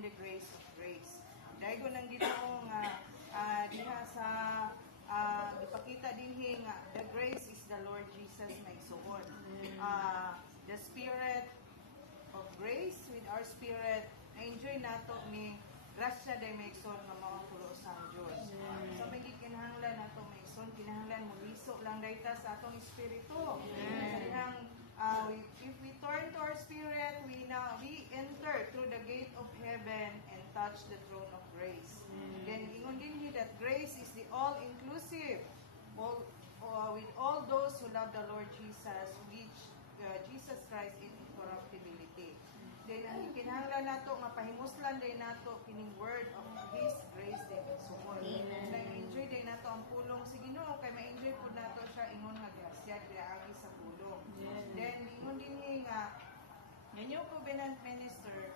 in the grace of grace. Dahil ko nang Ginoo nga diha sa ipakita dinhi nga the grace is the Lord Jesus may suon. The spirit of grace with our spirit na-enjoy nato ni grasya day may son nga mga pulo sang Diyos. So may kinahanglan nato may son, kinahanglan mo liso lang dayta sa atong espiritu. If we turn to our spirit, we enter through the gate of heaven and touch the throne of grace. Then ingon din that grace is the all-inclusive with all those who love the Lord Jesus, which Jesus Christ in incorruptibility. Then ang kinahanglan nato nga pahimuslan din nato kining word of His grace din sumol. Na-enjoy din nato ang pulong sa Ginoo kay ma-enjoy pud nato siya ingon nga grasya agi sa pulong. Then ingon din nga ganyo ko Covenant Minister